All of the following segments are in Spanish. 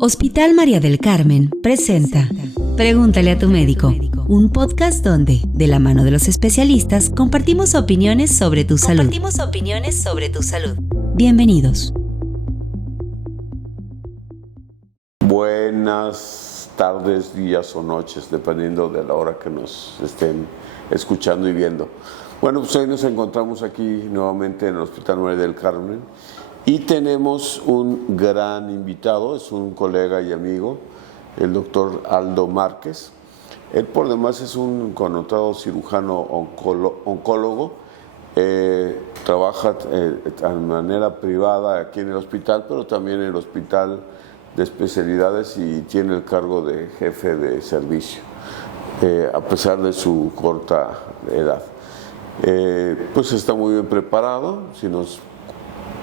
Hospital María del Carmen presenta Pregúntale a tu médico, un podcast donde, de la mano de los especialistas, compartimos opiniones sobre tu salud. Bienvenidos. Buenas tardes, días o noches, dependiendo de la hora que nos estén escuchando y viendo. Bueno, pues hoy nos encontramos aquí nuevamente en el Hospital María del Carmen y tenemos un gran invitado, es un colega y amigo, el doctor Aldo Márquez. Él por demás es un connotado cirujano oncólogo, trabaja de manera privada aquí en el hospital, pero también en el hospital de especialidades y tiene el cargo de jefe de servicio, a pesar de su corta edad. Pues está muy bien preparado. Si nos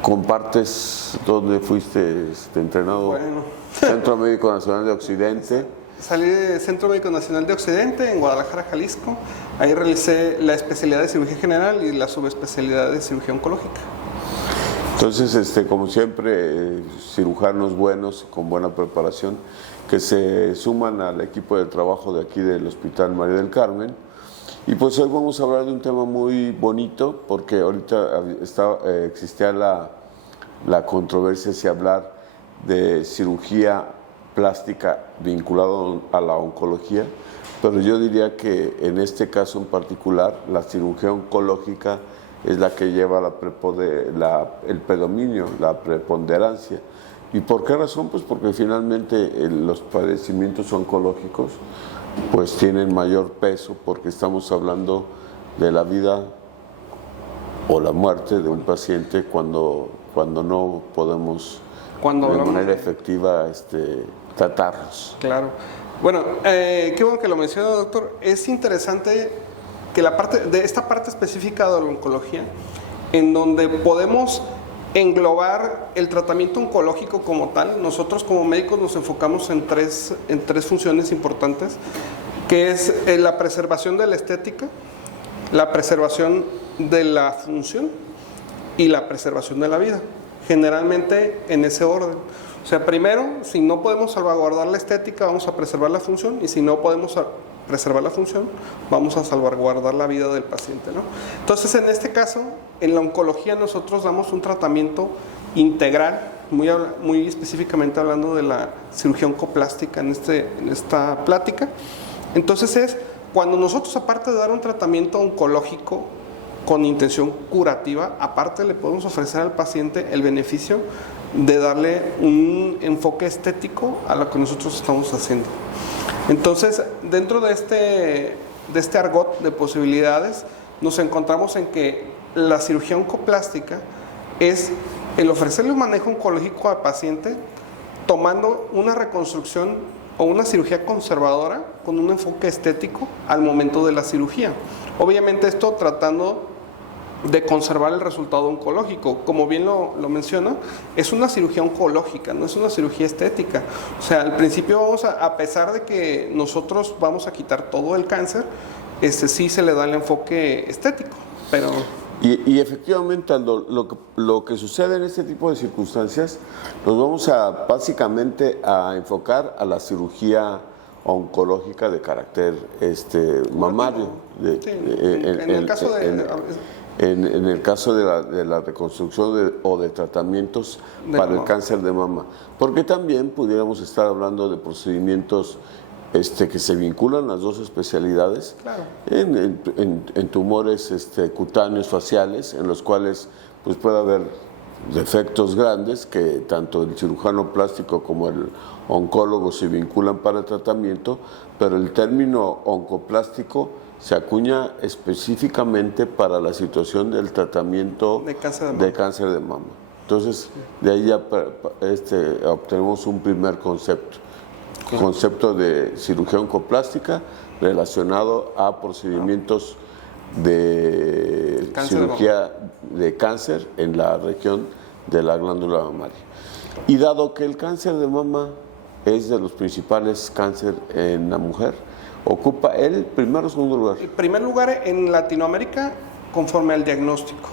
compartes dónde fuiste entrenado. Bueno. Centro Médico Nacional de Occidente. Salí del Centro Médico Nacional de Occidente en Guadalajara, Jalisco. Ahí realicé la especialidad de cirugía general y la subespecialidad de cirugía oncológica. Entonces, como siempre, cirujanos buenos, con buena preparación, que se suman al equipo de trabajo de aquí del Hospital María del Carmen. Y pues hoy vamos a hablar de un tema muy bonito, porque ahorita existía la controversia si hablar de cirugía plástica vinculada a la oncología, pero yo diría que en este caso en particular, la cirugía oncológica es la que lleva el predominio, la preponderancia. ¿Y por qué razón? Pues porque finalmente los padecimientos oncológicos pues tienen mayor peso, porque estamos hablando de la vida o la muerte de un paciente cuando no podemos de manera efectiva tratarlos. Claro. Bueno, qué bueno que lo menciona, doctor. Es interesante que esta parte específica de la oncología, en donde podemos englobar el tratamiento oncológico como tal. Nosotros como médicos nos enfocamos en tres funciones importantes, que es la preservación de la estética, la preservación de la función y la preservación de la vida, generalmente en ese orden. O sea, primero, si no podemos salvaguardar la estética, vamos a preservar la función, y si no podemos preservar la función, vamos a salvaguardar la vida del paciente, ¿no? Entonces, en este caso, en la oncología nosotros damos un tratamiento integral, muy específicamente hablando de la cirugía oncoplástica en esta plática. Entonces es cuando nosotros, aparte de dar un tratamiento oncológico con intención curativa, aparte le podemos ofrecer al paciente el beneficio de darle un enfoque estético a lo que nosotros estamos haciendo. Entonces, dentro de este argot de posibilidades, nos encontramos en que la cirugía oncoplástica es el ofrecerle un manejo oncológico al paciente tomando una reconstrucción o una cirugía conservadora con un enfoque estético al momento de la cirugía. Obviamente esto tratando de conservar el resultado oncológico. Como bien lo menciona, es una cirugía oncológica, no es una cirugía estética. O sea, al principio a pesar de que nosotros vamos a quitar todo el cáncer, sí se le da el enfoque estético, pero... Y efectivamente, lo que sucede en este tipo de circunstancias, nos vamos básicamente a enfocar a la cirugía oncológica de carácter mamario. En el caso de la reconstrucción o de tratamientos para el cáncer de mama. Porque también pudiéramos estar hablando de procedimientos que se vinculan las dos especialidades, claro, en tumores cutáneos faciales, en los cuales pues puede haber defectos grandes que tanto el cirujano plástico como el oncólogo se vinculan para el tratamiento, pero el término oncoplástico se acuña específicamente para la situación del tratamiento de cáncer de mama. Entonces, de ahí ya obtenemos un primer concepto de cirugía oncoplástica relacionado a procedimientos de cirugía de cáncer en la región de la glándula mamaria. Y dado que el cáncer de mama es de los principales cánceres en la mujer, ocupa el primer o segundo lugar. El primer lugar en Latinoamérica conforme al diagnóstico.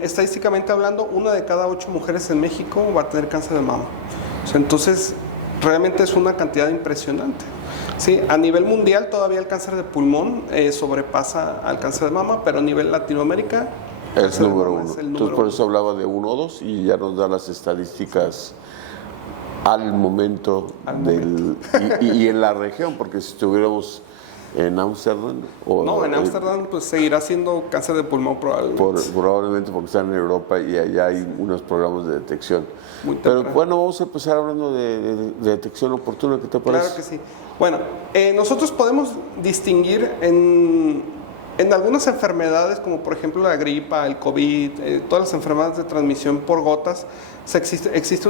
Estadísticamente hablando, 1 de cada 8 mujeres en México va a tener cáncer de mama. O sea, entonces, realmente es una cantidad impresionante. Sí, a nivel mundial todavía el cáncer de pulmón sobrepasa al cáncer de mama, pero a nivel Latinoamérica es número uno. Entonces, por eso hablaba de 1 o 2 y ya nos da las estadísticas al momento. Y en la región, porque si estuviéramos en Ámsterdam en Ámsterdam pues seguirá siendo cáncer de pulmón probablemente porque están en Europa y allá hay unos programas de detección. Pero bueno, vamos a empezar hablando de detección oportuna. ¿Qué te parece? Claro que sí. Bueno, nosotros podemos distinguir en algunas enfermedades, como por ejemplo la gripa, el COVID, todas las enfermedades de transmisión por gotas, existe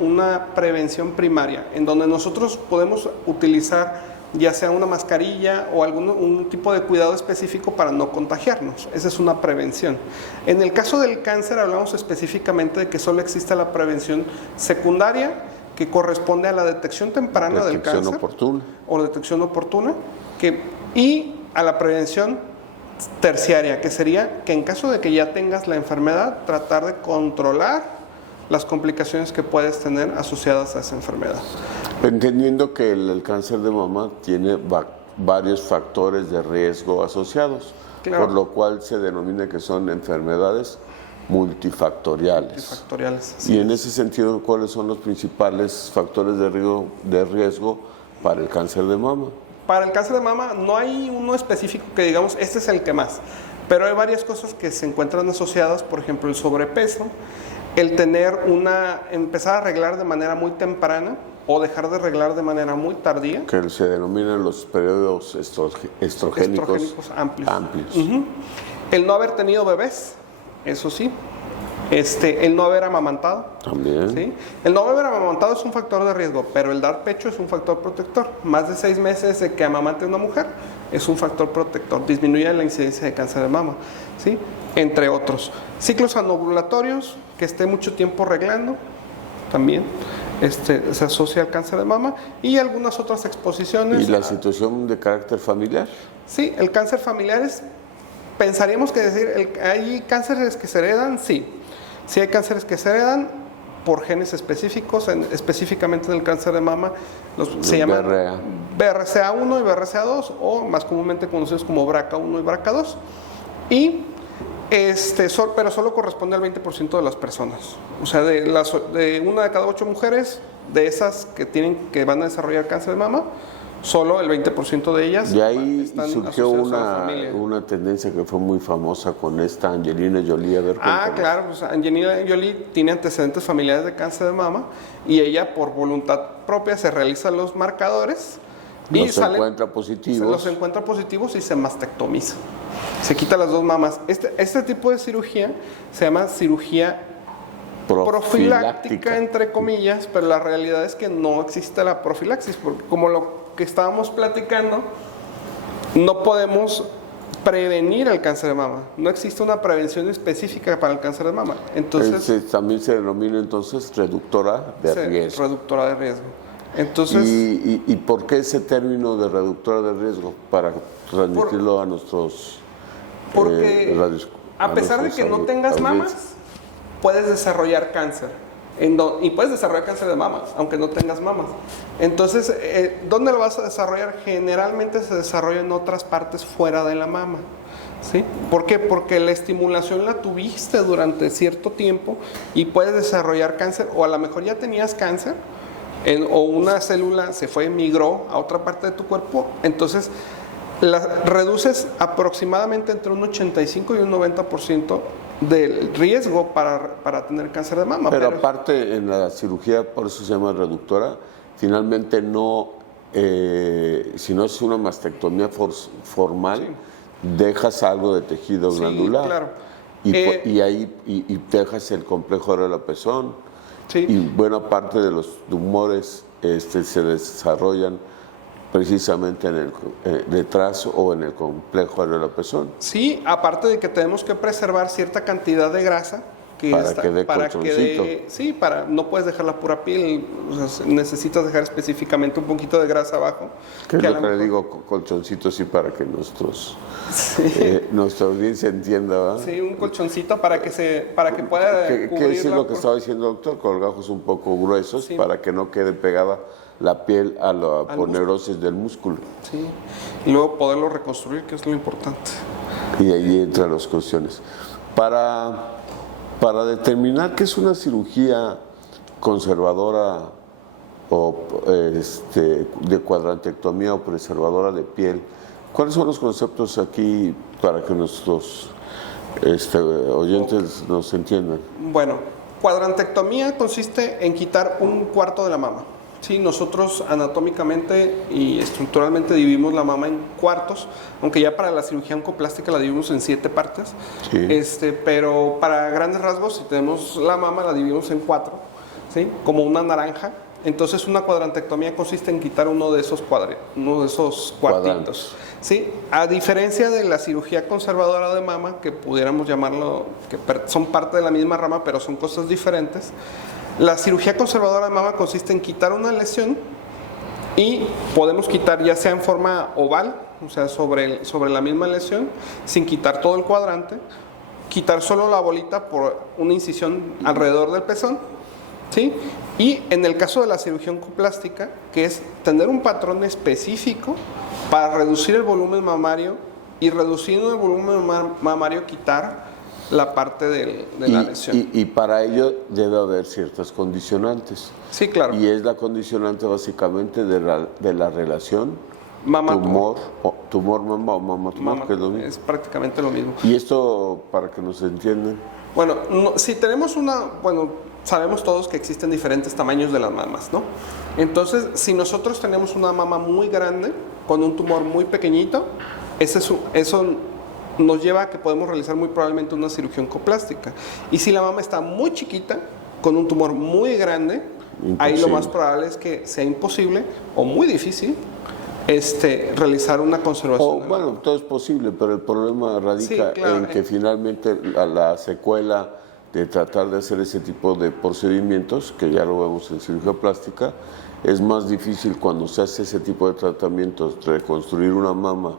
una prevención primaria, en donde nosotros podemos utilizar ya sea una mascarilla o un tipo de cuidado específico para no contagiarnos. Esa es una prevención. En el caso del cáncer hablamos específicamente de que solo existe la prevención secundaria, que corresponde a la detección temprana del cáncer o detección oportuna, y a la prevención terciaria, que sería que en caso de que ya tengas la enfermedad, tratar de controlar las complicaciones que puedes tener asociadas a esa enfermedad. Entendiendo que el cáncer de mama tiene varios factores de riesgo asociados, claro, por lo cual se denomina que son enfermedades multifactoriales. Y en ese sentido, ¿cuáles son los principales factores de riesgo para el cáncer de mama? Para el cáncer de mama no hay uno específico que digamos, este es el que más, pero hay varias cosas que se encuentran asociadas, por ejemplo, el sobrepeso, el empezar a arreglar de manera muy temprana o dejar de arreglar de manera muy tardía. Que se denominan los periodos estrogénicos amplios. Uh-huh. El no haber tenido bebés, eso sí. El no haber amamantado. También. ¿Sí? El no haber amamantado es un factor de riesgo, pero el dar pecho es un factor protector. Más de 6 meses de que amamante una mujer es un factor protector. Disminuye la incidencia de cáncer de mama, ¿sí? Entre otros. Ciclos anovulatorios, que esté mucho tiempo reglando, también se asocia al cáncer de mama, y algunas otras exposiciones. ¿Y la situación de carácter familiar? Sí, el cáncer familiar pensaríamos que ¿hay cánceres que se heredan? Sí. Sí hay cánceres que se heredan por genes específicos, específicamente en el cáncer de mama, se llaman BRCA1 y BRCA2, o más comúnmente conocidos como BRCA1 y BRCA2, pero solo corresponde al 20% de las personas. O sea, de una de cada 8 mujeres, de esas que van a desarrollar cáncer de mama, solo el 20% de ellas. Y ahí surgió una tendencia que fue muy famosa con esta Angelina Jolie. Claro, pues Angelina Jolie tiene antecedentes familiares de cáncer de mama y ella por voluntad propia se realiza los marcadores y los encuentra positivos y se mastectomiza. Se quita las 2 mamas. Este tipo de cirugía se llama cirugía profiláctica, entre comillas, pero la realidad es que no existe la profilaxis, porque como lo que estábamos platicando, no podemos prevenir el cáncer de mama. No existe una prevención específica para el cáncer de mama. Entonces, también se denomina entonces reductora de riesgo. Reductora de riesgo. Entonces, ¿Y por qué ese término de reductora de riesgo? Para transmitirlo a nuestros porque a pesar de que no tengas mamas, puedes desarrollar cáncer. Y puedes desarrollar cáncer de mama, aunque no tengas mamas. Entonces, ¿dónde lo vas a desarrollar? Generalmente se desarrolla en otras partes fuera de la mama. ¿Sí? ¿Por qué? Porque la estimulación la tuviste durante cierto tiempo y puedes desarrollar cáncer, o a lo mejor ya tenías cáncer, o una célula migró a otra parte de tu cuerpo, entonces reduces aproximadamente entre un 85 y un 90% del riesgo para tener cáncer de mama. Pero aparte en la cirugía, por eso se llama reductora, finalmente si no es una mastectomía formal, sí, dejas algo de tejido glandular. Claro. Y ahí dejas el complejo de la pezón. Sí. Y buena parte de los tumores se desarrollan precisamente detrás o en el complejo areolapezón. Sí, aparte de que tenemos que preservar cierta cantidad de grasa Para que dé colchoncito. Sí, no puedes dejar la pura piel, o sea, necesitas dejar específicamente un poquito de grasa abajo. Que es lo que le digo, colchoncito, sí, para que nuestra audiencia entienda, ¿verdad? Sí, un colchoncito para que pueda ¿Qué es lo que estaba diciendo el doctor? Colgajos un poco gruesos, sí, para que no quede pegada la piel a la aponerosis del músculo. Sí, y luego poderlo reconstruir, que es lo importante. Y ahí entran las cuestiones. Para determinar qué es una cirugía conservadora o de cuadrantectomía o preservadora de piel, ¿cuáles son los conceptos aquí para que nuestros oyentes nos entiendan? Bueno, cuadrantectomía consiste en quitar un cuarto de la mama. Sí, nosotros anatómicamente y estructuralmente dividimos la mama en cuartos, aunque ya para la cirugía oncoplástica la dividimos en 7 partes, sí. Pero para grandes rasgos, si tenemos la mama, la dividimos en 4, ¿sí? Como una naranja. Entonces una cuadrantectomía consiste en quitar uno de esos cuartitos. ¿Sí? A diferencia de la cirugía conservadora de mama, que pudiéramos llamarlo, que son parte de la misma rama, pero son cosas diferentes. La cirugía conservadora de mama consiste en quitar una lesión y podemos quitar ya sea en forma oval, o sea, sobre la misma lesión, sin quitar todo el cuadrante, quitar solo la bolita por una incisión alrededor del pezón, ¿sí? Y en el caso de la cirugía oncoplástica, que es tener un patrón específico para reducir el volumen mamario y reduciendo el volumen mamario quitar la parte de la lesión. Y para ello debe haber ciertas condicionantes. Sí, claro. Y es la condicionante básicamente de la relación tumor mama o mama tumor, que es lo mismo. Es prácticamente lo mismo. Y esto, para que nos entiendan. Bueno, si tenemos sabemos todos que existen diferentes tamaños de las mamas, ¿no? Entonces, si nosotros tenemos una mama muy grande con un tumor muy pequeñito, eso nos lleva a que podemos realizar muy probablemente una cirugía oncoplástica. Y si la mama está muy chiquita, con un tumor muy grande, ahí lo más probable es que sea imposible o muy difícil realizar una conservación. Bueno, todo es posible, pero el problema radica en que finalmente la secuela de tratar de hacer ese tipo de procedimientos, que ya lo vemos en cirugía plástica, es más difícil cuando se hace ese tipo de tratamientos, reconstruir una mama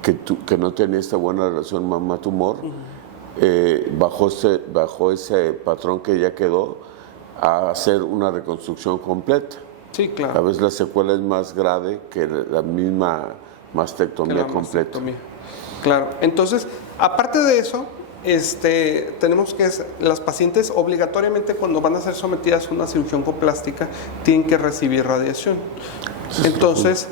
que no tenía esta buena relación mama-tumor, bajo ese patrón que ya quedó, a hacer una reconstrucción completa. Sí, claro. A veces la secuela es más grave que la misma mastectomía completa. Claro. Entonces, aparte de eso, tenemos que las pacientes obligatoriamente cuando van a ser sometidas a una cirugía oncoplástica tienen que recibir radiación. Entonces,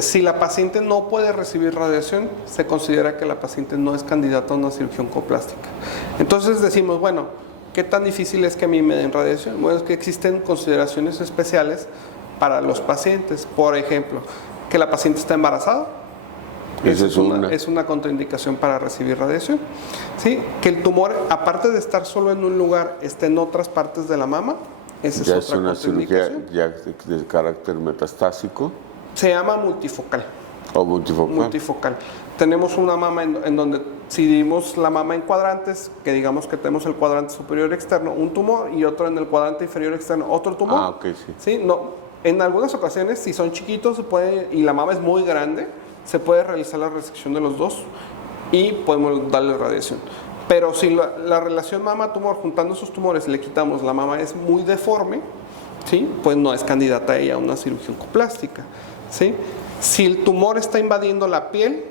si la paciente no puede recibir radiación, se considera que la paciente no es candidata a una cirugía oncoplástica. Entonces decimos, bueno, ¿qué tan difícil es que a mí me den radiación? Bueno, es que existen consideraciones especiales para los pacientes. Por ejemplo, que la paciente está embarazada. Esa es una contraindicación para recibir radiación. ¿Sí? Que el tumor, aparte de estar solo en un lugar, esté en otras partes de la mama. Esa es una cirugía ya de carácter metastásico. Se llama multifocal. O multifocal. Multifocal. Tenemos una mama en donde, si dividimos la mama en cuadrantes, que digamos que tenemos el cuadrante superior externo, un tumor, y otro en el cuadrante inferior externo, otro tumor. Ah, ok, sí. ¿Sí? No, en algunas ocasiones, si son chiquitos y la mama es muy grande, se puede realizar la resección de los dos y podemos darle radiación. Pero si la relación mama-tumor, juntando esos tumores, le quitamos, la mama es muy deforme, ¿sí? Pues no es candidata ella a una cirugía oncoplástica, ¿sí? Si el tumor está invadiendo la piel,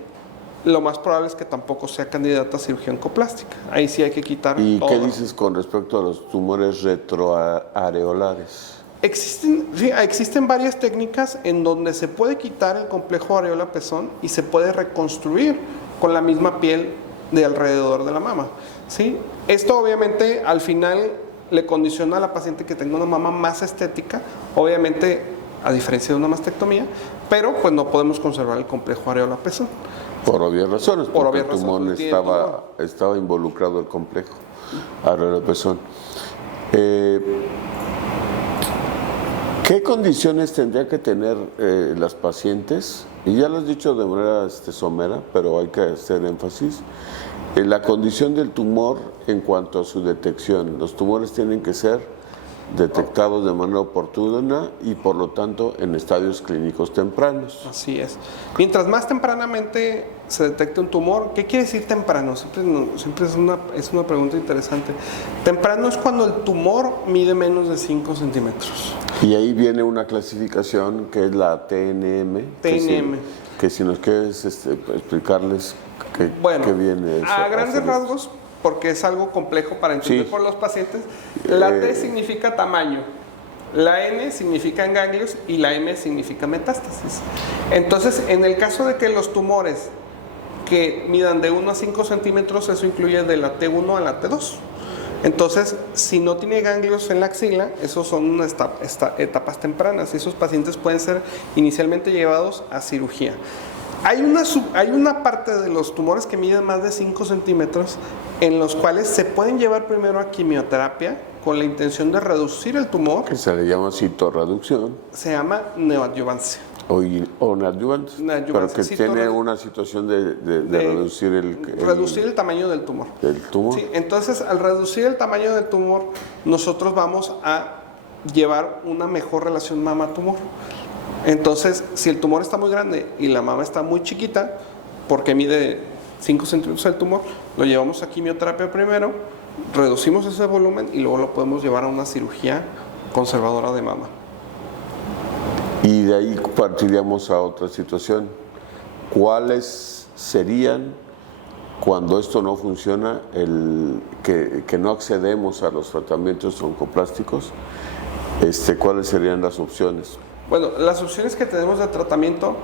lo más probable es que tampoco sea candidata a cirugía oncoplástica. Ahí sí hay que quitar todo. ¿Y qué dices con respecto a los tumores retroareolares? Existen varias técnicas en donde se puede quitar el complejo areola-pezón y se puede reconstruir con la misma piel de alrededor de la mama, ¿sí? Esto obviamente al final le condiciona a la paciente que tenga una mama más estética, obviamente a diferencia de una mastectomía, pero pues no podemos conservar el complejo areola-pezón. Por obvias razones, porque el tumor estaba involucrado el complejo areola-pezón. ¿Qué condiciones tendría que tener las pacientes? Y ya lo has dicho de manera somera, pero hay que hacer énfasis. La condición del tumor en cuanto a su detección. Los tumores tienen que ser detectados de manera oportuna y por lo tanto en estadios clínicos tempranos. Así es. Mientras más tempranamente se detecte un tumor, ¿qué quiere decir temprano? Siempre es una pregunta interesante. Temprano es cuando el tumor mide menos de 5 centímetros. Y ahí viene una clasificación que es la TNM. Que si nos quieres explicarles qué viene eso. A grandes rasgos, porque es algo complejo para entender por los pacientes, la T significa tamaño, la N significa ganglios y la M significa metástasis. Entonces, en el caso de que los tumores que midan de 1 a 5 centímetros, eso incluye de la T1 a la T2. Entonces, si no tiene ganglios en la axila, esos son etapas tempranas y esos pacientes pueden ser inicialmente llevados a cirugía. Hay una parte de los tumores que miden más de 5 centímetros en los cuales se pueden llevar primero a quimioterapia con la intención de reducir el tumor. Que se le llama citorreducción. Se llama neoadyuvancia. O neoadyuvancia, pero que tiene una situación de reducir el tamaño del tumor. Sí, entonces, al reducir el tamaño del tumor, nosotros vamos a llevar una mejor relación mama-tumor. Entonces, si el tumor está muy grande y la mama está muy chiquita, porque mide 5 centímetros el tumor, lo llevamos a quimioterapia primero, reducimos ese volumen y luego lo podemos llevar a una cirugía conservadora de mama. Y de ahí partiríamos a otra situación. ¿Cuáles serían, cuando esto no funciona, que no accedemos a los tratamientos oncoplásticos, cuáles serían las opciones? Bueno, las opciones que tenemos de tratamiento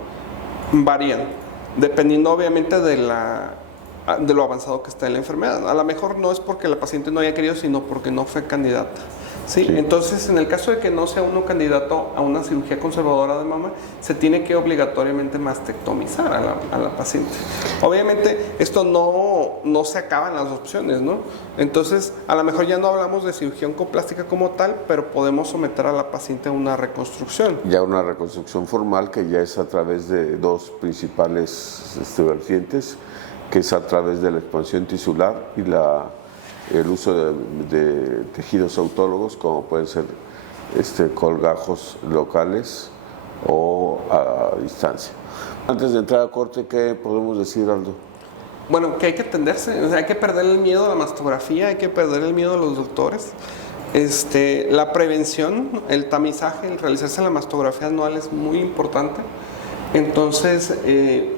varían, dependiendo obviamente de lo avanzado que está en la enfermedad. A lo mejor no es porque la paciente no haya querido, sino porque no fue candidata. ¿Sí? Entonces, en el caso de que no sea uno candidato a una cirugía conservadora de mama, se tiene que obligatoriamente mastectomizar a la paciente. Obviamente, esto no se acaban las opciones, ¿no? Entonces, a lo mejor ya no hablamos de cirugía oncoplástica como tal, pero podemos someter a la paciente a una reconstrucción. Ya una reconstrucción formal que ya es a través de dos principales vertientes, que es a través de la expansión tisular y el uso de tejidos autólogos, como pueden ser colgajos locales o a distancia. Antes de entrar a corte, ¿qué podemos decir, Aldo? Bueno, que hay que atenderse, o sea, hay que perder el miedo a la mastografía, hay que perder el miedo a los doctores. La prevención, el tamizaje, el realizarse la mastografía anual es muy importante. Entonces,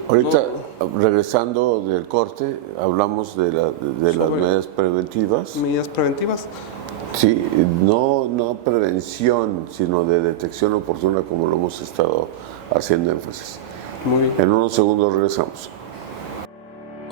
ahorita, regresando del corte, hablamos de las medidas preventivas. Medidas preventivas. Sí, no prevención, sino de detección oportuna, como lo hemos estado haciendo énfasis. Muy bien. En unos segundos regresamos.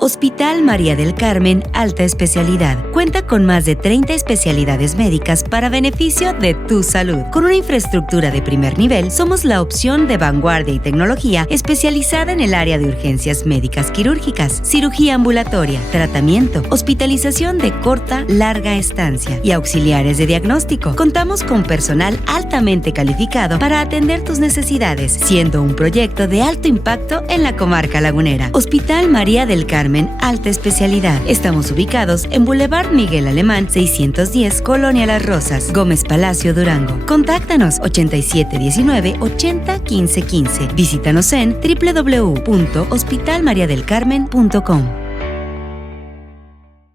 Hospital María del Carmen Alta Especialidad. Cuenta con más de 30 especialidades médicas para beneficio de tu salud. Con una infraestructura de primer nivel, somos la opción de vanguardia y tecnología especializada en el área de urgencias médicas quirúrgicas, cirugía ambulatoria, tratamiento, hospitalización de corta, larga estancia y auxiliares de diagnóstico. Contamos con personal altamente calificado para atender tus necesidades, siendo un proyecto de alto impacto en la comarca lagunera. Hospital María del Carmen Alta Especialidad. Estamos ubicados en Boulevard Miguel Alemán 610, Colonia Las Rosas, Gómez Palacio, Durango. Contáctanos 8719-801515. Visítanos en www.hospitalmariadelcarmen.com.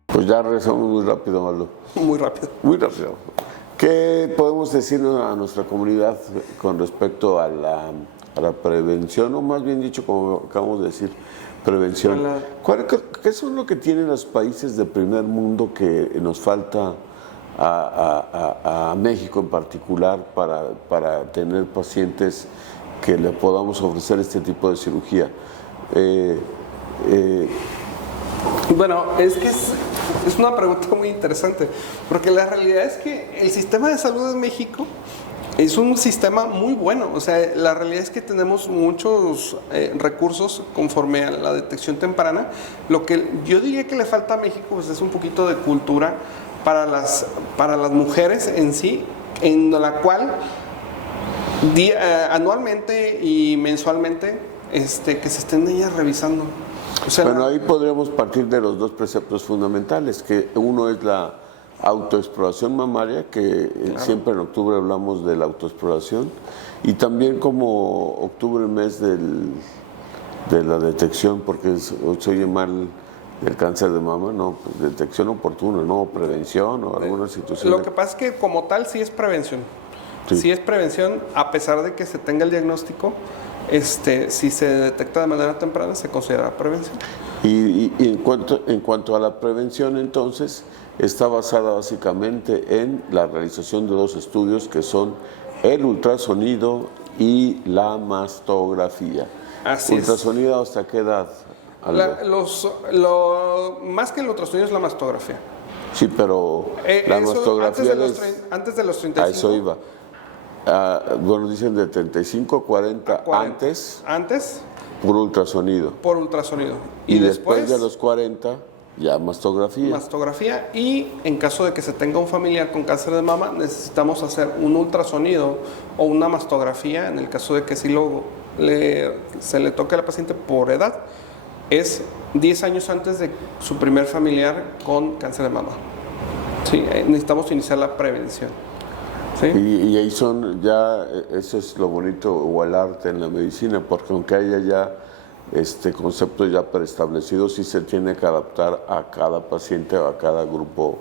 Pues ya regresamos muy rápido, Aldo. Muy rápido. Muy rápido. ¿Qué podemos decir a nuestra comunidad con respecto a la prevención, o más bien dicho, como acabamos de decir, prevención? ¿Qué son lo que tienen los países de primer mundo que nos falta a México en particular para tener pacientes que le podamos ofrecer este tipo de cirugía? Bueno, es que es una pregunta muy interesante, porque la realidad es que el sistema de salud en México es un sistema muy bueno. O sea, la realidad es que tenemos muchos recursos conforme a la detección temprana. Lo que yo diría que le falta a México, pues, es un poquito de cultura para las mujeres en sí, en la cual anualmente y mensualmente que se estén ellas revisando. O sea, bueno, ahí podríamos partir de los dos preceptos fundamentales, que uno es la autoexploración mamaria, que siempre en octubre hablamos de la autoexploración, y también como octubre, el mes de la detección, porque se oye mal el cáncer de mama, no, pues, detección oportuna, no prevención o alguna situación. Lo que pasa es que como tal sí es prevención. Sí. Sí es prevención, a pesar de que se tenga el diagnóstico, si se detecta de manera temprana se considera prevención. Y en cuanto a la prevención, entonces, está basada básicamente en la realización de dos estudios que son el ultrasonido y la mastografía. Así ¿Ultrasonido hasta qué edad? Más que el ultrasonido es la mastografía. Sí, pero la mastografía antes de los 35. A eso iba. Bueno, dicen de 35 a 40 antes. Antes. Por ultrasonido. Por ultrasonido. Y después de los 40, ya mastografía. Mastografía, y en caso de que se tenga un familiar con cáncer de mama, necesitamos hacer un ultrasonido o una mastografía, en el caso de que sí se le toque a la paciente por edad, es 10 años antes de su primer familiar con cáncer de mama. Sí, necesitamos iniciar la prevención. ¿Sí? Y ahí eso es lo bonito o el arte en la medicina, porque aunque haya ya concepto ya preestablecido, sí se tiene que adaptar a cada paciente o a cada grupo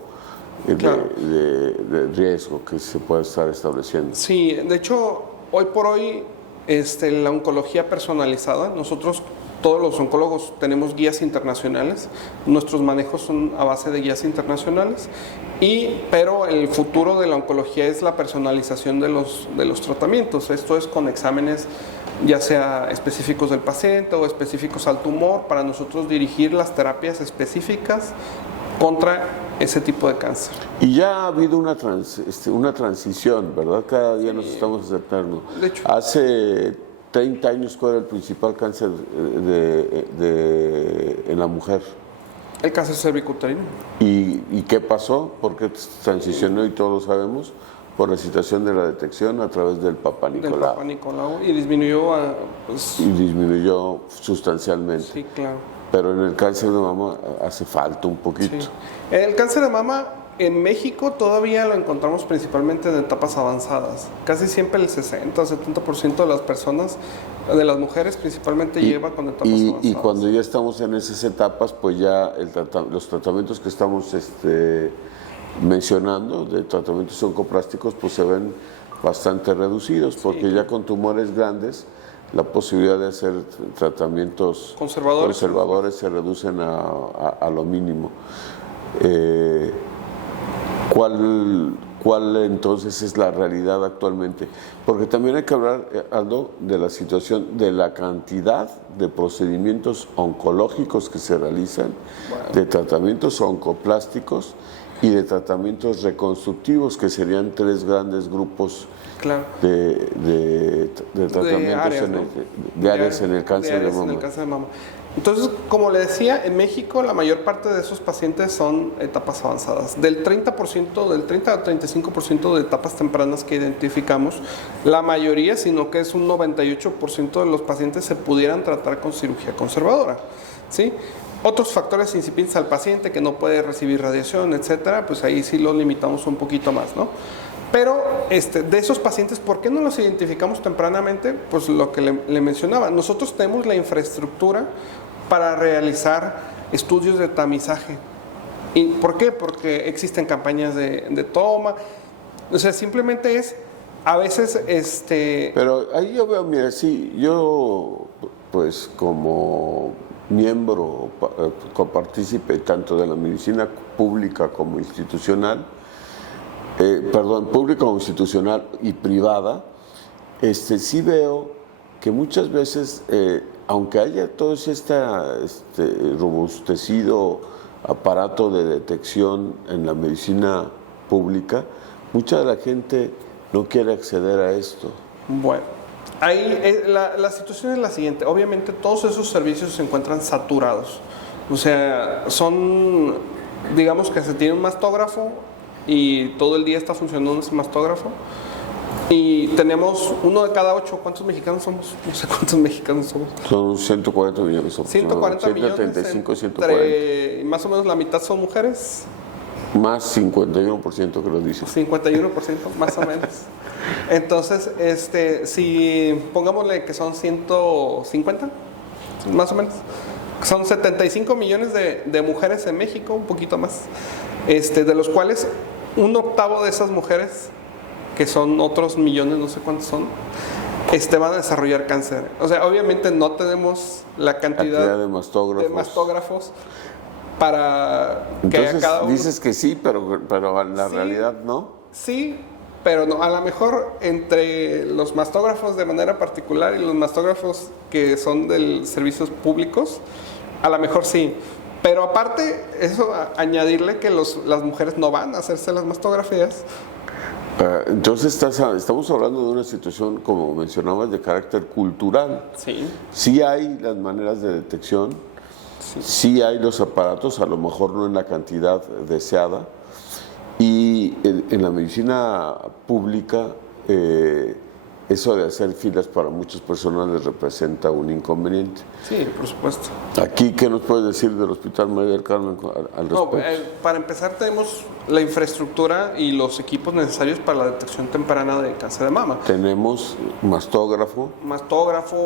de riesgo que se puede estar estableciendo. Sí, de hecho, hoy por hoy, la oncología personalizada, nosotros todos los oncólogos tenemos guías internacionales, nuestros manejos son a base de guías internacionales, pero el futuro de la oncología es la personalización de los tratamientos. Esto es con exámenes ya sea específicos del paciente o específicos al tumor, para nosotros dirigir las terapias específicas contra ese tipo de cáncer. Y ya ha habido una transición, ¿verdad? Cada día nos estamos acercando. De hecho, hace 30 años, ¿cuál era el principal cáncer en la mujer? El cáncer cervicuterino. ¿Y qué pasó? ¿Por qué transicionó? Y todos lo sabemos, por la situación de la detección a través del Papa Nicolau. Del Papa Nicolau, y disminuyó y disminuyó sustancialmente. Sí, claro. Pero en el cáncer de mama hace falta un poquito. Sí. El cáncer de mama en México todavía lo encontramos principalmente en etapas avanzadas. Casi siempre el 60-70% de las personas, de las mujeres principalmente, lleva con etapas avanzadas. Y cuando ya estamos en esas etapas, pues ya los tratamientos que estamos mencionando, de tratamientos oncoplásticos, pues se ven bastante reducidos, porque ya con tumores grandes, la posibilidad de hacer tratamientos conservadores se reducen a lo mínimo. ¿Cuál entonces es la realidad actualmente? Porque también hay que hablar, Aldo, de la situación, de la cantidad de procedimientos oncológicos que se realizan, de tratamientos oncoplásticos y de tratamientos reconstructivos, que serían tres grandes grupos de tratamientos de áreas en el cáncer de mama. Entonces, como le decía, en México la mayor parte de esos pacientes son etapas avanzadas. Del 30 al 35% de etapas tempranas que identificamos, la mayoría, sino que es un 98% de los pacientes se pudieran tratar con cirugía conservadora, ¿sí? Otros factores incipientes al paciente, que no puede recibir radiación, etcétera, pues ahí sí los limitamos un poquito más, ¿no? Pero de esos pacientes, ¿por qué no los identificamos tempranamente? Pues lo que le mencionaba, nosotros tenemos la infraestructura para realizar estudios de tamizaje. ¿Y por qué? Porque existen campañas de toma. O sea, simplemente es, a veces, Pero ahí yo veo, mira, sí, yo, pues, como miembro, copartícipe tanto de la medicina pública como institucional, pública o institucional y privada, sí veo que muchas veces, aunque haya todo este robustecido aparato de detección en la medicina pública, mucha de la gente no quiere acceder a esto. Bueno, ahí la situación es la siguiente. Obviamente todos esos servicios se encuentran saturados. O sea, digamos que se tiene un mastógrafo y todo el día está funcionando ese mastógrafo, Y tenemos 1 de cada 8. ¿Cuántos mexicanos somos? No sé cuántos mexicanos somos. Son 140 millones. 140 millones. 135, 140. Más o menos la mitad son mujeres. Más 51% que lo dice. 51%, más o menos. Entonces, si pongámosle que son 150, más o menos. Son 75 millones de mujeres en México, un poquito más. De los cuales 1/8 de esas mujeres, que son otros millones, no sé cuántos son, van a desarrollar cáncer. O sea, obviamente no tenemos la cantidad de mastógrafos para que entonces, haya cada uno. Dices que sí, pero en la realidad no. Sí, pero no, a lo mejor entre los mastógrafos de manera particular y los mastógrafos que son de servicios públicos, a lo mejor sí. Pero aparte, eso, añadirle que las mujeres no van a hacerse las mastografías. Entonces estamos hablando de una situación, como mencionabas, de carácter cultural. Sí. Sí hay las maneras de detección, sí hay los aparatos, a lo mejor no en la cantidad deseada, y en la medicina pública eso de hacer filas para muchas personas les representa un inconveniente. Sí, por supuesto. Aquí, ¿qué nos puedes decir del Hospital María del Carmen al respecto? Para empezar, tenemos la infraestructura y los equipos necesarios para la detección temprana de cáncer de mama. Tenemos mastógrafo,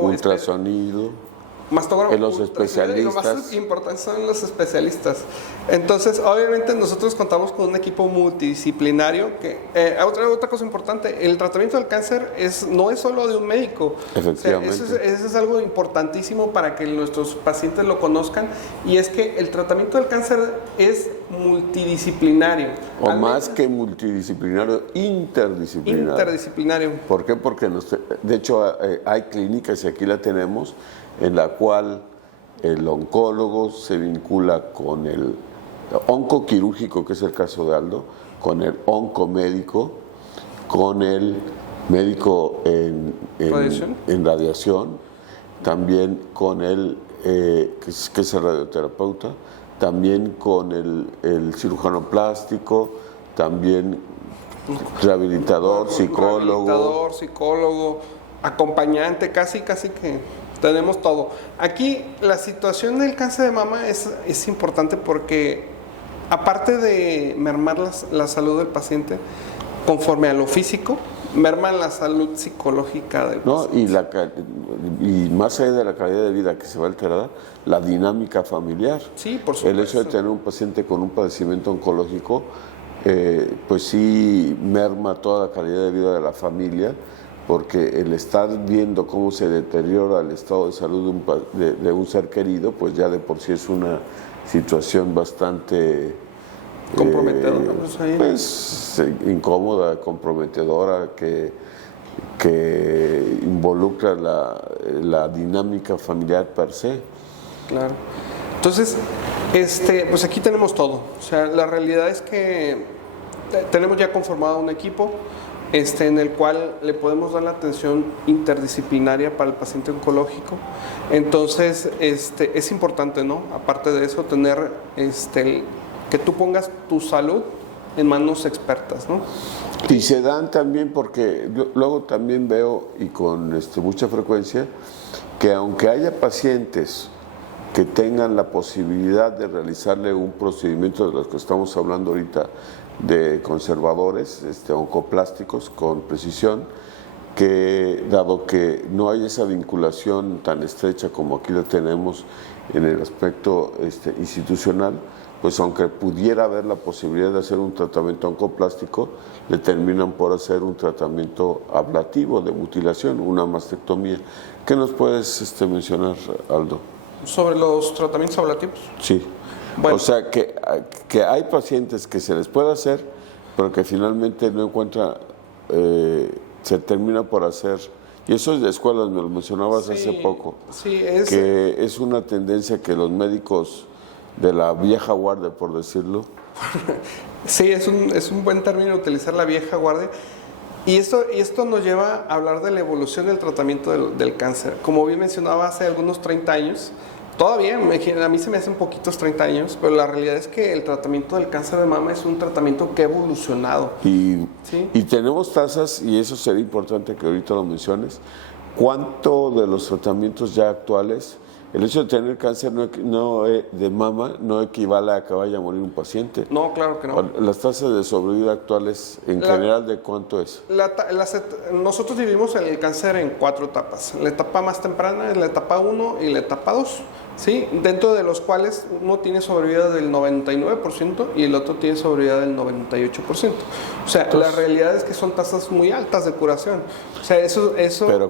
ultrasonido, los especialistas. Lo más importante son los especialistas. Entonces, obviamente nosotros contamos con un equipo multidisciplinario que, otra cosa importante, el tratamiento del cáncer no es solo de un médico. Efectivamente. O sea, eso es algo importantísimo para que nuestros pacientes lo conozcan, y es que el tratamiento del cáncer es multidisciplinario. O más que multidisciplinario, interdisciplinario. Interdisciplinario. ¿Por qué? Porque de hecho hay clínicas, y aquí la tenemos, en la cual el oncólogo se vincula con el oncoquirúrgico, que es el caso de Aldo, con el oncomédico, con el médico en radiación, también con el que es el radioterapeuta, también con el cirujano plástico, también rehabilitador, psicólogo, acompañante, casi que tenemos todo. Aquí la situación del cáncer de mama es importante porque, aparte de mermar la salud del paciente, conforme a lo físico, merma la salud psicológica del paciente. Y más allá de la calidad de vida que se va alterada, la dinámica familiar. Sí, por supuesto. El hecho de tener un paciente con un padecimiento oncológico, pues sí merma toda la calidad de vida de la familia, porque el estar viendo cómo se deteriora el estado de salud de un ser querido, pues ya de por sí es una situación bastante comprometedora, incómoda, comprometedora, que involucra la dinámica familiar per se. Claro. Entonces, pues aquí tenemos todo. O sea, la realidad es que tenemos ya conformado un equipo en el cual le podemos dar la atención interdisciplinaria para el paciente oncológico. Entonces, es importante, ¿no? Aparte de eso, tener que tú pongas tu salud en manos expertas, ¿no? Y se dan también, porque luego también veo, y con mucha frecuencia, que aunque haya pacientes que tengan la posibilidad de realizarle un procedimiento de los que estamos hablando ahorita, de conservadores oncoplásticos con precisión, que dado que no hay esa vinculación tan estrecha como aquí la tenemos en el aspecto institucional, pues aunque pudiera haber la posibilidad de hacer un tratamiento oncoplástico, le terminan por hacer un tratamiento ablativo de mutilación, una mastectomía. ¿Qué nos puedes mencionar, Aldo? ¿Sobre los tratamientos ablativos? Sí. Bueno. O sea, que hay pacientes que se les puede hacer, pero que finalmente no encuentra, se termina por hacer. Y eso es de escuelas, me lo mencionabas hace poco. Sí, que es una tendencia que los médicos de la vieja guardia, por decirlo. Sí, es un buen término utilizar la vieja guardia. Y esto nos lleva a hablar de la evolución del tratamiento del cáncer. Como bien mencionaba, hace algunos 30 años, Todavía, a mí se me hacen poquitos 30 años, pero la realidad es que el tratamiento del cáncer de mama es un tratamiento que ha evolucionado. Y, ¿Sí? y tenemos tasas, y eso sería importante que ahorita lo menciones, ¿cuánto de los tratamientos ya actuales, el hecho de tener cáncer de mama no equivale a que vaya a morir un paciente? No, claro que no. Las tasas de sobrevida actuales, en general, ¿de cuánto es? Nosotros dividimos el cáncer en 4 etapas. La etapa más temprana es la etapa 1 y la etapa 2. ¿Sí? Dentro de los cuales uno tiene sobrevida del 99% y el otro tiene sobrevida del 98%. O sea, la realidad es que son tasas muy altas de curación. O sea, eso pero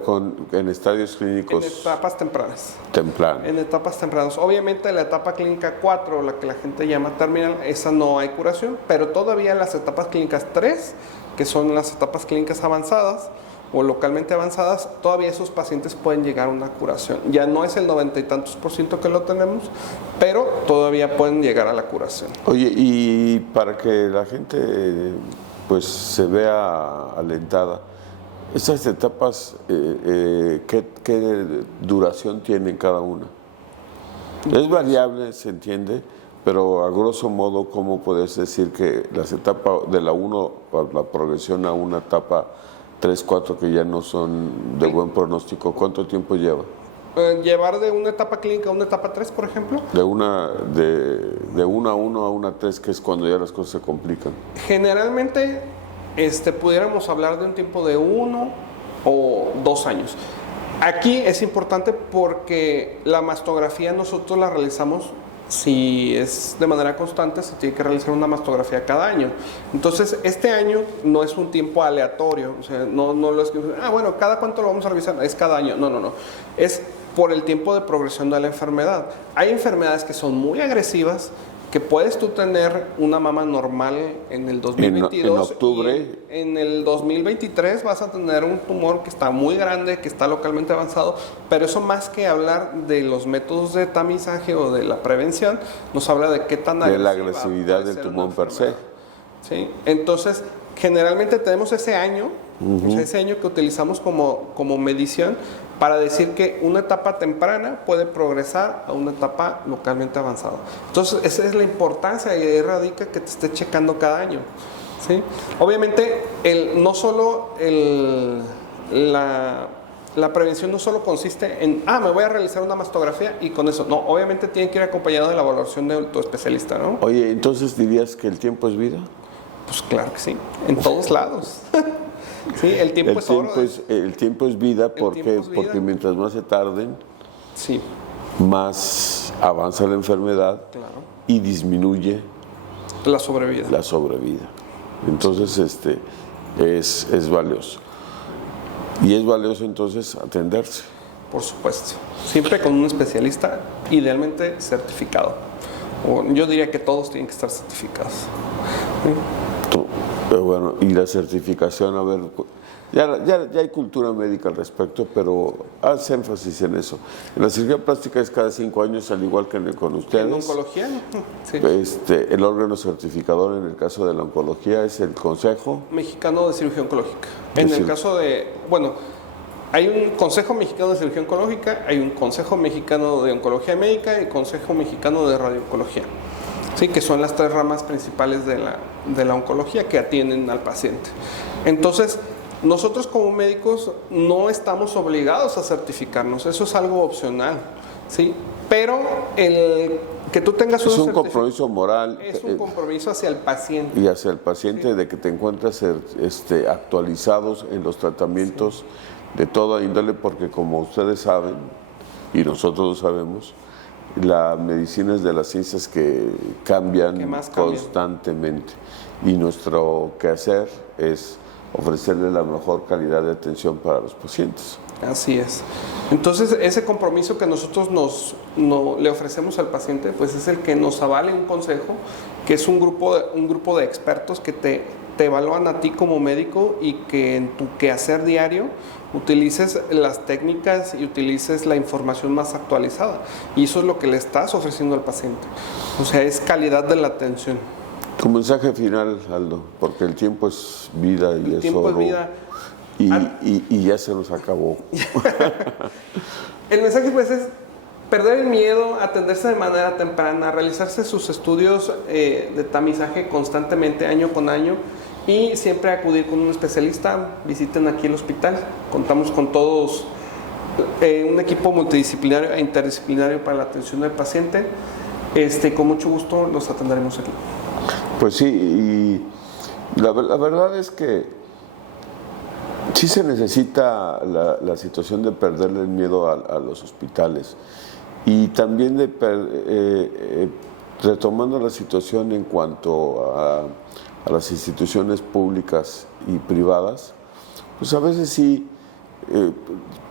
en estadios clínicos... En etapas tempranas. Tempranas. En etapas tempranas. Obviamente la etapa clínica 4, la que la gente llama terminal, esa no hay curación, pero todavía las etapas clínicas 3, que son las etapas clínicas avanzadas, o localmente avanzadas, todavía esos pacientes pueden llegar a una curación. Ya no es el 90 y tantos % que lo tenemos, pero todavía pueden llegar a la curación. Oye, y para que la gente pues se vea alentada, esas etapas, ¿qué duración tienen cada una? Es variable, se entiende, pero a grosso modo, ¿cómo puedes decir que las etapas de la 1, la progresión a una etapa 3, 4 que ya no son de buen pronóstico, ¿cuánto tiempo lleva? Llevar de una etapa clínica a una etapa 3, por ejemplo. De una a 1 a una 3, que es cuando ya las cosas se complican. Generalmente pudiéramos hablar de un tiempo de 1 o 2 años. Aquí es importante porque la mastografía nosotros la realizamos, si es de manera constante, se tiene que realizar una mastografía cada año. Entonces, este año no es un tiempo aleatorio, o sea, no lo es que, bueno, ¿cada cuánto lo vamos a revisar? Es cada año. No. Es por el tiempo de progresión de la enfermedad. Hay enfermedades que son muy agresivas, que puedes tú tener una mama normal en el 2022. En octubre. Y en el 2023 vas a tener un tumor que está muy grande, que está localmente avanzado, pero eso más que hablar de los métodos de tamizaje o de la prevención, nos habla de qué tan de la agresividad del tumor per se. ¿Sí? Entonces, generalmente tenemos ese año, o sea, ese año que utilizamos como medición para decir que una etapa temprana puede progresar a una etapa localmente avanzada. Entonces, esa es la importancia y ahí radica que te esté checando cada año. ¿Sí? Obviamente, no solo la prevención no solo consiste en, me voy a realizar una mastografía y con eso. No, obviamente tiene que ir acompañado de la valoración de tu especialista, ¿no? Oye, entonces dirías que el tiempo es vida. Pues claro que sí, en todos lados. Sí, el tiempo es oro. El tiempo es vida, porque mientras más se tarden, sí, más avanza la enfermedad, claro, y disminuye la sobrevida. Entonces, es valioso. Y es valioso entonces atenderse. Por supuesto. Siempre con un especialista, idealmente certificado. Yo diría que todos tienen que estar certificados. ¿Sí? Pero bueno, y la certificación, a ver, ya hay cultura médica al respecto, pero haz énfasis en eso. En la cirugía plástica es cada 5 años, al igual que con ustedes. ¿En oncología? Sí. El órgano certificador en el caso de la oncología es el Consejo Mexicano de Cirugía Oncológica. En el caso de, hay un Consejo Mexicano de Cirugía Oncológica, hay un Consejo Mexicano de Oncología Médica y Consejo Mexicano de Radiooncología. Sí, que son las 3 ramas principales de la oncología que atienden al paciente. Entonces, nosotros como médicos no estamos obligados a certificarnos, eso es algo opcional, ¿sí? Pero el que tú tengas es un compromiso moral. Es un compromiso hacia el paciente. Y hacia el paciente, sí, de que te encuentres actualizados en los tratamientos, sí, de toda índole, porque como ustedes saben, y nosotros lo sabemos, la medicina es de las ciencias que cambian constantemente, y nuestro quehacer es ofrecerle la mejor calidad de atención para los pacientes. Así es. Entonces, ese compromiso que nosotros le ofrecemos al paciente, pues es el que nos avale un consejo, que es un grupo de expertos que te evalúan a ti como médico y que en tu quehacer diario utilices las técnicas y utilices la información más actualizada. Y eso es lo que le estás ofreciendo al paciente. O sea, es calidad de la atención. Tu mensaje final, Aldo, porque el tiempo es vida y el tiempo oro, es vida. Y ya se nos acabó. El mensaje pues es, perder el miedo, atenderse de manera temprana, realizarse sus estudios de tamizaje constantemente, año con año, y siempre acudir con un especialista. Visiten aquí el hospital. Contamos con todos un equipo multidisciplinario e interdisciplinario para la atención del paciente. Con mucho gusto los atenderemos aquí. Pues sí, y la verdad es que sí se necesita la situación de perderle el miedo a los hospitales, y también retomando la situación en cuanto a las instituciones públicas y privadas, pues a veces sí,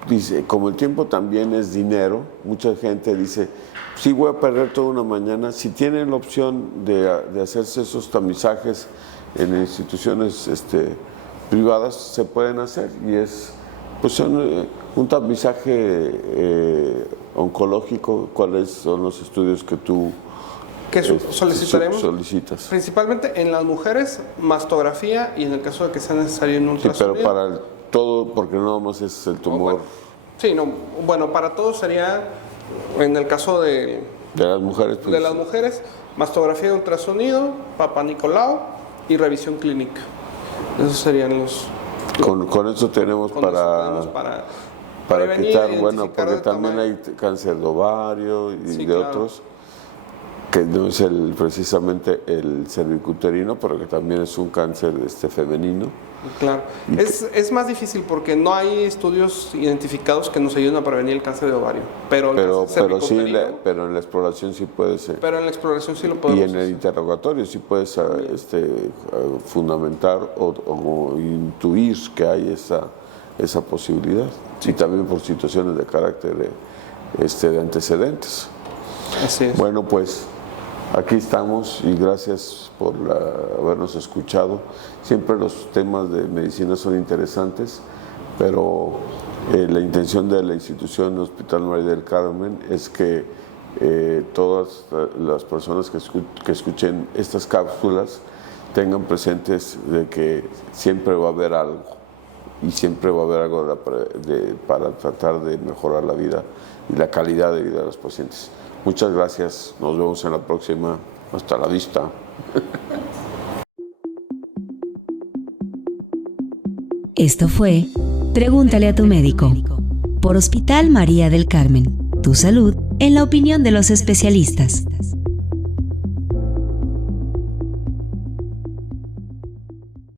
dice, como el tiempo también es dinero, mucha gente dice, sí, voy a perder toda una mañana. Si tienen la opción de hacerse esos tamizajes en instituciones privadas, se pueden hacer, y es pues un tamizaje oncológico. ¿Cuáles son los estudios que tú solicitaremos? Solicitas? Principalmente en las mujeres, mastografía, y en el caso de que sea necesario un ultrasonido. Sí, pero para todo, porque no más es el tumor. Para todo sería, en el caso de las mujeres, pues, de las mujeres, mastografía de ultrasonido, Papa Nicolau y revisión clínica. Esos serían los... Con eso tenemos para quitar, porque también hay cáncer de ovario y de otros, que no es precisamente el cervicuterino, pero que también es un cáncer femenino. Claro, es más difícil porque no hay estudios identificados que nos ayuden a prevenir el cáncer de ovario, pero en la exploración sí puede ser. Pero en la exploración sí lo podemos hacer. Y en el interrogatorio sí puedes fundamentar o intuir que hay esa posibilidad. Sí. Y también por situaciones de carácter de antecedentes. Así es. Bueno, pues aquí estamos, y gracias por habernos escuchado. Siempre los temas de medicina son interesantes, pero la intención de la institución Hospital María del Carmen es que todas las personas que escuchen estas cápsulas tengan presentes de que siempre va a haber algo, y siempre va a haber algo para tratar de mejorar la vida y la calidad de vida de los pacientes. Muchas gracias, nos vemos en la próxima. Hasta la vista. Esto fue Pregúntale a tu médico, por Hospital María del Carmen. Tu salud en la opinión de los especialistas.